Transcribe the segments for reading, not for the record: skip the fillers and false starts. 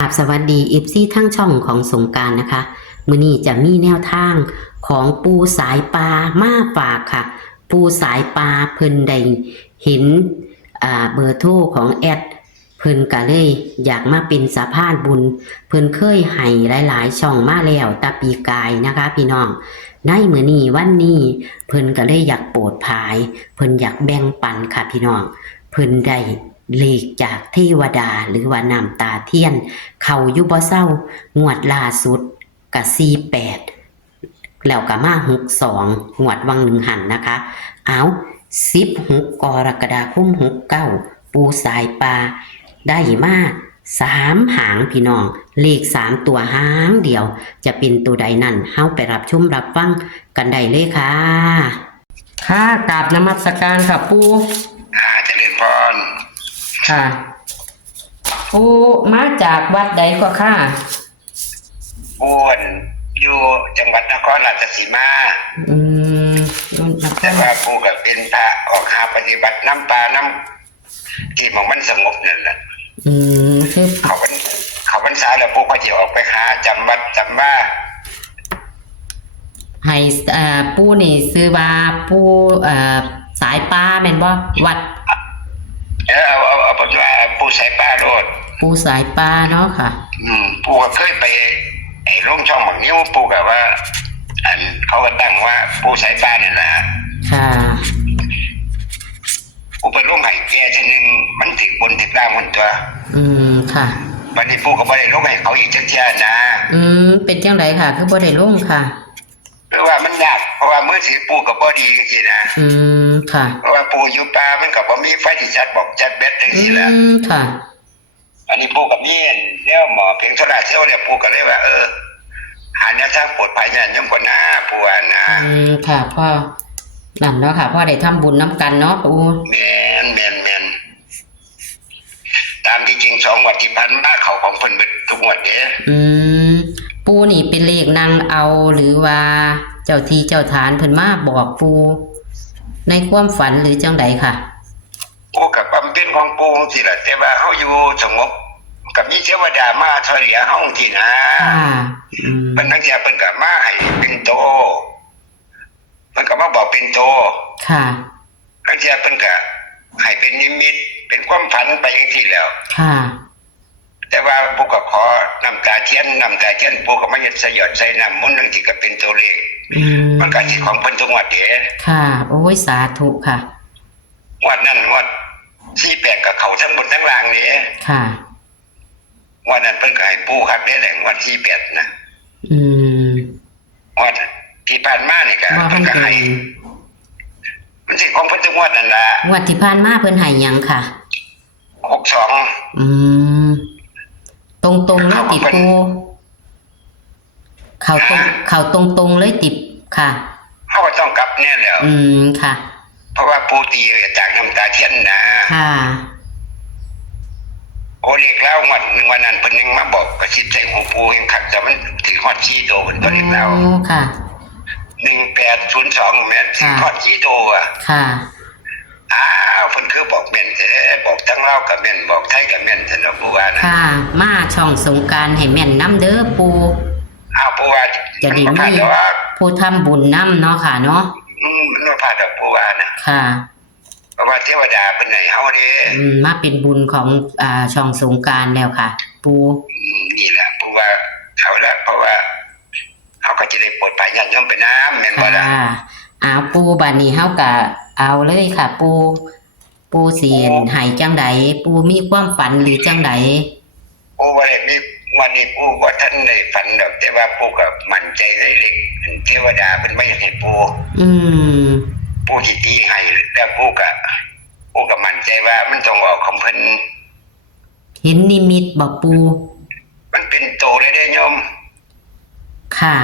สวัสดีเอฟซีทั้งช่องของสงกรานต์นะคะมื้อนี้จะมีแนวทางของปูสายปลามาฝากค่ะปูสายปลาเพิ่นได้เห็นเบอร์โทรของแอดเพิ่นก็เลยอยากมาเป็นสะพานบุญเพิ่นเคยให้หลายๆช่องมาแล้วตะปีกายนะคะพี่น้องในมื้อนี้วันนี้เพิ่นก็เลยอยากโปรดภายเพิ่นอยากแบ่งปันค่ะพี่น้องเพิ่นได้เลขจากเทวดาหรือว่าน้ำตาเทียนเข้าอยู่บ่เศร้างวดล่าสุดก็48แล้วก็มา62งวดวังหนึ่งหันนะคะเอา16กรกฎาคม69ปูสายปลาได้มา3หางพี่น้องเลข3ตัวหางเดียวจะเป็นตัวใดนั่นเฮาไปรับชมรับฟังกันได้เลยค่ะค่ะกราบนมัสการค่ะปูเจริญพรค่ะปูมาจากวัดใดก็ค่ะอ้วนอยู่จังหวัดนครราชสีมาแต่ว่าปูกับเป็นพระออกหาปฏิบัติน้ำปลาน้ำที่มันสงบนั่นแหละคือเขาพรรษาแล้วปูก็จะออกไปหาจำวัดจำว่าให้ปูนี่ซื้อว่าปูสายปลาแม่นบ่วัดเอาเป็นว่าปูสายปลาโลดปูสายปลาเนาะค่ะปูก็เคยไปลงช่องบางนิ้วปูกับว่าเขาก็ตั้งว่าปูสายปลาเนี่ยนะค่ะปูไปลงไห้แก่ชนึงมันถึงบนถึงล่างบนตัวค่ะวันนี้ปูก็ไม่ได้ลงให้เขาอีกจักเที่ยนะเป็นจังไรค่ะคือบ่ได้ลงค่ะเพราะว่ามันยากเพราะว่ามือถือปูกับบ่ดีจริงๆนะค่ะเพราะว่าปูอยู่ป่ามันกับบ่มีไฟที่จัดบอกจัดแบตจังซี่ล่ะค่ะอันนี้ปูกับมีแล้วหมอเพียงโซล่าเซลล์เนี่ยปูก็เลยว่าหาแนวทางปลอดภัยเนี่ยยังบ่น่าปูนะค่ะพ่อนั่นเนาะค่ะพ่อได้ทำบุญน้ำกันเนาะปูแม่นตามที่จริง2วันที่ผ่านมาเขาของเพิ่นเบิดทุกงวดเด้ปูนี่เป็นเลขนางเอาหรือว่าเจ้าที่เจ้าฐานเพิ่นมาบอกปูในความฝันหรือจังใดค่ะปูกับบำเพ็ญของปูสิล่ะแต่ว่าเฮาอยู่สงบกับมีเทวดามาช่วยเหลือเฮาที่นะเพิ่นนักเสียเพิ่นก็มาให้เป็นโตเพิ่นก็มาบอกเป็นโตค่ะนักเสียเพิ่นก็ให้เป็นนิมิตเป็นความฝันไปอย่างที่แล้วค่ะแต่ว่าปูก็ขอน้ำตาเทียนปูก็มาหยดใส่หยดใส่น้ำมุนนึงที่ก็เป็นตัวเลขมันก็สิของเพิ่นทุกงวดเด้ค่ะโอ้ยสาธุค่ะงวดนั้นงวด48ก็เข้าทั้งบนทั้งล่างนี่ค่ะงวดนั้นเพิ่นก็ให้ปูครับได้แหละงวด48นะงวดที่ผ่านมานี่ก็เพิ่นก็ให้มันสิของเพิ่นทุกงวดนั่นล่ะงวดที่ผ่านมาเพิ่นให้หยังค่ะ62ตรงๆเลยติดปูเขาตรงเลยติดค่ะเขาก็ต้องกลับเนี่ยแล้วค่ะเพราะว่าปูตีจากน้ำตาเทียนนะค่ะโอเล็กแล้ววันนั้นเพิ่นยังมาบอกกระชิบใจของปูยังขัดแต่มันถือฮอดชี้โตเป็นตัวเล็กแล้วค่ะ1802แม่นถือฮอดชี้โตอ่ะค่ะเพิ่นคือบอกแม่นบอกทั้งลาวกับแม่นบอกไทยกับแม่นซั่นเนาะปูว่านะค่ะมาช่องสงกรานต์ให้แม่นน้ำเด้อปูปูว่าจะได้มีผู้ทำบุญน้ำเนาะค่ะเนาะมันบ่พลาดดอกปูว่านะค่ะเพราะว่าเทวดาเพิ่นให้เฮาเด้มาเป็นบุญของช่องสงกรานต์แล้วค่ะปูนี่แหละปูว่าเอาละเพราะว่าเฮาก็จะได้ปลดภัยญาติโยมไปน้ำแม่นบ่ล่ะปูบัดนี้เฮาก็เอาเลยค่ะปูสิให้จังใดปูมีความฝันหรือจังใดปูบ่ได้มีวันนี้ปูบ่ทันได้ฝันดอกแต่ว่าปูก็มั่นใจในเลขเทวดาเพิ่นบ่อยากให้ปูปูสิตีให้แล้วปูก็มั่นใจว่ามันต้องออกของเพิ่นเห็นนิมิตบ่ปูมันเป็นโตเลยเด้โยมค่ะ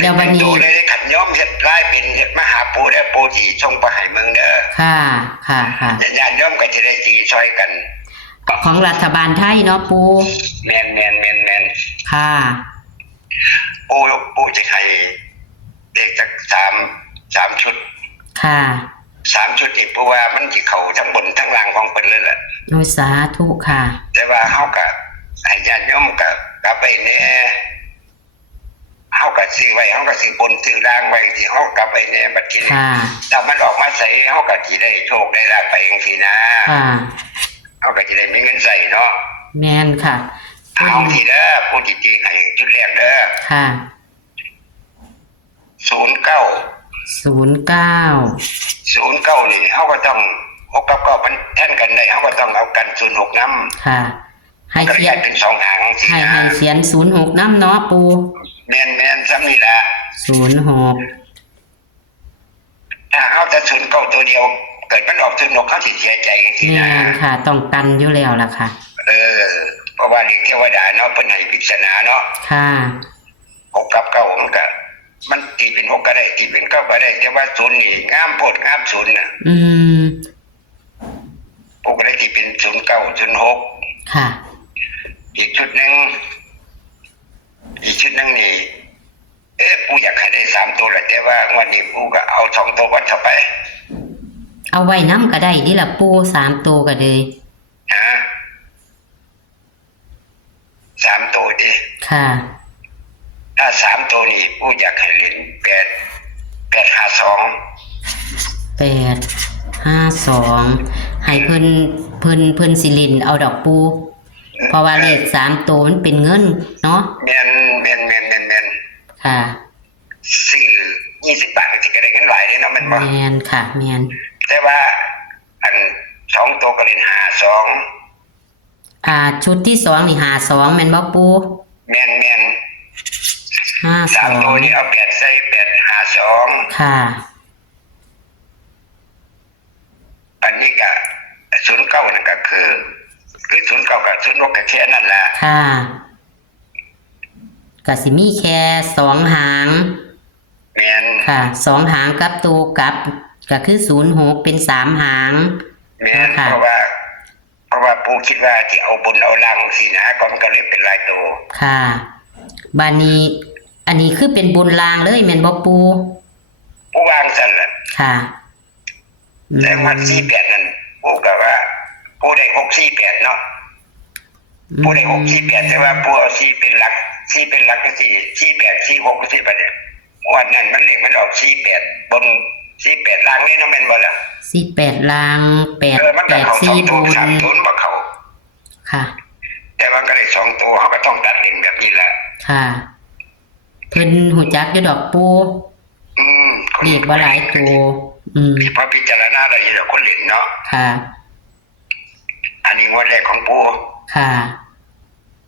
แล้ววันนี้โตเลยได้ขันโยมเฮ็ดลายเป็นเฮ็ดมาหาปูแล้วปูสิส่งไปให้เมืองเด้อค่ะญาติโยมก็จะได้สิช่วยกันของรัฐบาลไทยเนาะปูแม่นค่ะปูจะให้เด็กจาก3ชุดค่ะ3ชุดนี่ปูว่ามันสิเข้าทั้งบนทั้งล่างของเพิ่นเลยแหละโดยสาธุค่ะแต่ว่าเฮาก็ ให้ญาติโยมกับกลับไปเนี่ยเฮาก็ซื้อไว้เฮาก็ซื้อบนซื้อล่างไว้ที่เฮากลับไปเนี่ยบัดนี้ถ้ามันออกมาใส่เฮาก็สิได้โชคได้ลาภไปจังซี่นะเฮาก็สิได้มีเงินใส่เนาะแม่นค่ะเอาทีเด้อผู้ที่ตีให้จุดแรกเด้อค่ะ09นี่เฮาก็ต้อง6กับ9มันแทนกันได้เฮาก็ต้องเอากัน06นำค่ะให้เขียนเป็น2หางสินะให้เขียน06นำเนาะปูแม่นๆซ้ำนี่ล่ะ06ถ้าเฮาจะ09ตัวเดียวเกิดมันออก06เฮาสิเสียใจจังซี่นะค่ะต้องกันอยู่แล้วล่ะค่ะเพราะว่าเลขเทวดาเนาะเพิ่นให้ปริศนาเนาะค่ะ6กับ9มันตีเป็น6ก็ได้ตีเป็น9ก็ได้แต่ว่า0นี่งามโพดงาม0น่ะผมก็เลยตีเป็น0906ค่ะอีกชุดหนึ่งนี่ปูอยากให้ได้3ตัวแหละแต่ว่าวันนี้ปูก็เอา2ตัววัดเข้าไปเอาไว้น้ำก็ได้ดิล่ะปู3ตัวก็เลย3ตัวดิค่ะถ้า3ตัวนี่ปูอยากให้เล่น852ให้เพิ่นสิเล่นเอาดอกปูเพราะว่าเลข3ตัวมันเป็นเงินเนาะแม่นค่ะซื้อ20 บาทสิก็ได้เงินหลายเด้เนาะมันบ่แม่นค่ะแม่นแต่ว่าอัน2ตัวก็เล่น52ชุดที่2นี่52แม่นบ่ปูแม่น3ตัวนี่เอา8ใส่852ค่ะอันนี้ก็09นั่นก็คือ09กับ06ก็แค่นั้นล่ะค่ะก็สิมีแค่2หางแม่นค่ะ2หางกับตัวกลับก็คือ06เป็น3หางแม่นเพราะว่าปู่คิดว่าที่เอาบนเอาล่างสินะก็มันก็เลยเป็นหลายตัวค่ะบัดนี้อันนี้คือเป็นบนล่างเลยแม่นบ่ปู่วางซั่นล่ะค่ะแต่มัน48นั่นปู่ก็ว่าปู่ได้648เนาะปู่ได้648แต่ว่าปู่เอา4เป็นหลักก็48 46ก็สิบัดนี้วันนั้นมันเลขมันออก48บน48ล่างนี่เนาะแม่นบ่ล่ะ48ล่าง884บน3บ่เข้าค่ะแต่ว่าก็ได้2ตัวเฮาก็ต้องตัดเล่นแบบนี้แหละค่ะเพิ่นฮู้จักอยู่ดอกปู่เรียกบ่หลายตัวพอพิจารณาได้เดี๋ยวคนเล่นเนาะค่ะอันนี้งวดแรกของปู่ค่ะ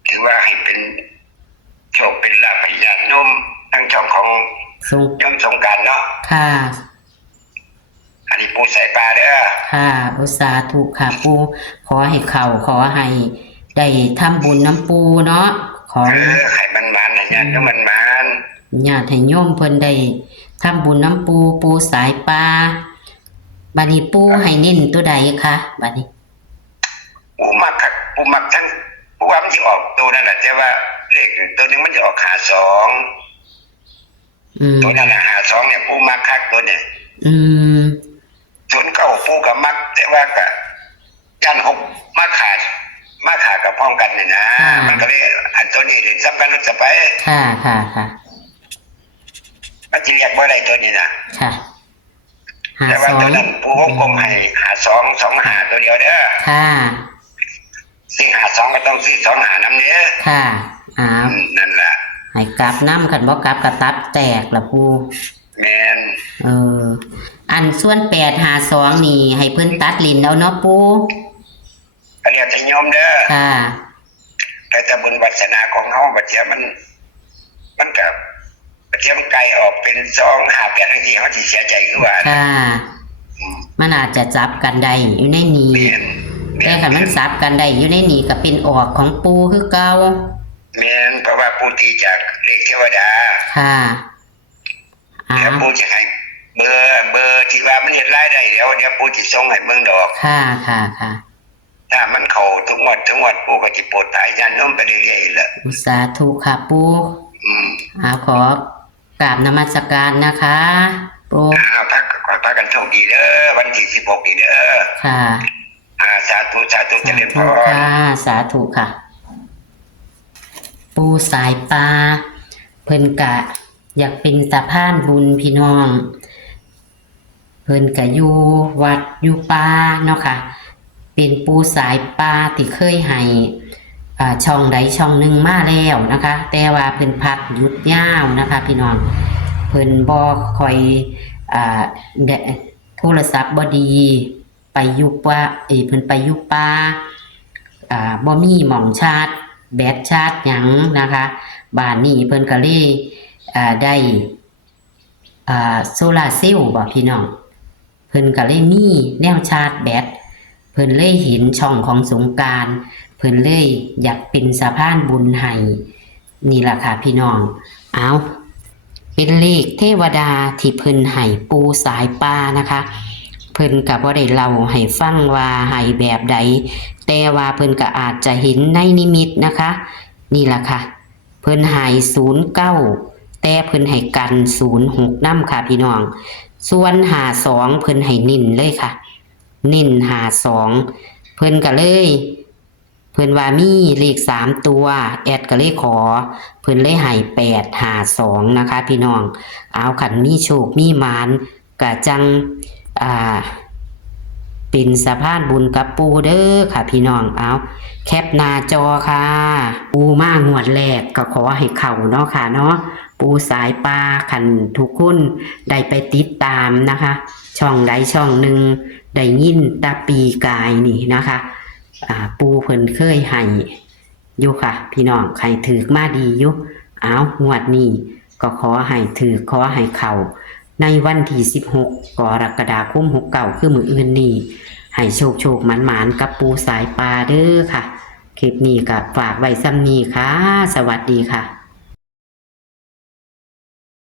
ถือว่าให้เป็นโชคเป็นลาภญาติโยมทั้งช่องของโยมสงกรานต์เนาะค่ะอันนี้ปู่ใส่ปลาเด้อค่ะอุตสาธุค่ะปู่ขอให้เข้าขอให้ได้ทำบุญน้ำปู่เนาะขอให้มันนะญาติโยมมันญาติให้โยมเพิ่นได้ทำบุญน้ำปู่สายปลาบัดนี้ปู่ให้เน้นตัวใดคะบัดนี้ปู่มักทั้งปู่ว่ามันสิออกตัวนั่นแหละแต่ว่าเลขตัวนึงมันจะออก52ตัวนั้นน่ะ52เนี่ยปู่มักคักตัวเนี่ย09ปู่ก็มักแต่ว่าก็ยัน6มาขาดกับพร้อมกันนี่นะมันก็เลยอันตัวนี้เด่นสำคัญจะไปค่ะมันจะเรียกว่าอะไรตัวนี้นะค่ะแต่ว่าตัวนั้นปู่วงกลมให้52ตัวเดียวเด้อค่ะซื้อ52ก็ต้องซื้อ25นำเด้อค่ะนั่นล่ะให้กลับนำคันบ่กลับก็ตับแตกล่ะปู่แม่นอันส่วน852นี่ให้เพิ่นตัดลิ้นเอาเนาะปู่อันนี้จะโยมเด้อค่ะแต่ถ้าบุญวาสนาของเฮาบัดเดี๋ยวมันก็บัดเดี๋ยวมันไกลออกเป็น258จังซี่เฮาสิเสียใจคือว่าค่ะมันอาจจะจับกันได้อยู่ในนี้แต่คันมันจับกันได้อยู่ในนี้ก็เป็นออกของปู่คือเก่าแม่นเพราะว่าปู่ตีจากเลขเทวดาค่ะแล้วปู่จะให้เบอร์ที่ว่ามันเฮ็ดรายได้เดี๋ยวปู่สิส่งให้เบิ่งดอกค่ะถ้ามันเข้าทุกงวดปู่ก็สิโปรดทายญาติโยมไปเรื่อยๆล่ะสาธุค่ะปู่ขอกราบนมัสการนะคะปู่พากันโชคดีเด้อวันที่16นี่เด้อค่ะสาธุเจริญพรค่ะสาธุค่ะ ปูสายปลาเพิ่นกะอยากเป็นสะพานบุญพี่น้องเพิ่นกะอยู่วัดอยู่ป่าเนาะค่ะเป็นปูสายปลาที่เคยให้ช่องใดช่องหนึ่งมาแล้วนะคะแต่ว่าเพิ่นพักหยุดยาวนะคะพี่น้องเพิ่นบ่ค่อยโทรศัพท์บ่ดีไปอยู่ป่าเพิ่นไปอยู่ป่าบ่มีหม่องชาร์จแบตชาร์จหยังนะคะบ้านนี้เพิ่นก็เลยได้โซลาร์เซลล์บ่พี่น้องเพิ่นก็เลยมีแนวชาร์จแบตเพิ่นเลยเห็นช่องของสงกรานต์เพิ่นเลยอยากเป็นสะพานบุญให้นี่ล่ะค่ะพี่น้องเอาเป็นเลขเทวดาที่เพิ่นให้ปูสายปลานะคะเพิ่นก็บ่ได้เล่าให้ฟังว่าให้แบบใดแต่ว่าเพิ่นก็อาจจะเห็นในนิมิตนะคะนี่ล่ะค่ะเพิ่นให้09แต่เพิ่นให้กัน06นำค่ะพี่น้องส่วน52เพิ่นให้นิ่นเลยค่ะนิ่น52เพิ่นก็เลยเพิ่นว่ามีเลข3ตัวแอดก็เลยขอเพิ่นเลยให้852นะคะพี่น้องเอาคันมีโชคมีหมานก็จังเป็นสะพานบุญกับปูเด้อค่ะพี่น้องเอาแคปหน้าจอค่ะปูมางวดแรกก็ขอให้เข้าเนาะค่ะเนาะปูสายปลาคันทุกคนได้ไปติดตามนะคะช่องใดช่องหนึ่งได้ยินตาปีกายนี่นะคะปูเพิ่นเคยให้อยู่ค่ะพี่น้องใครถือมาดีอยู่เอางวดนี้ก็ขอให้ถือขอให้เข้าในวันที่16กรกฎาคม69คือมื้ออื่นนี้ให้โชคหมานๆกับปูสายปลาเด้อค่ะคลิปนี้ก็ฝากไว้ซ้ำนี้ค่ะสวัสดีค่ะ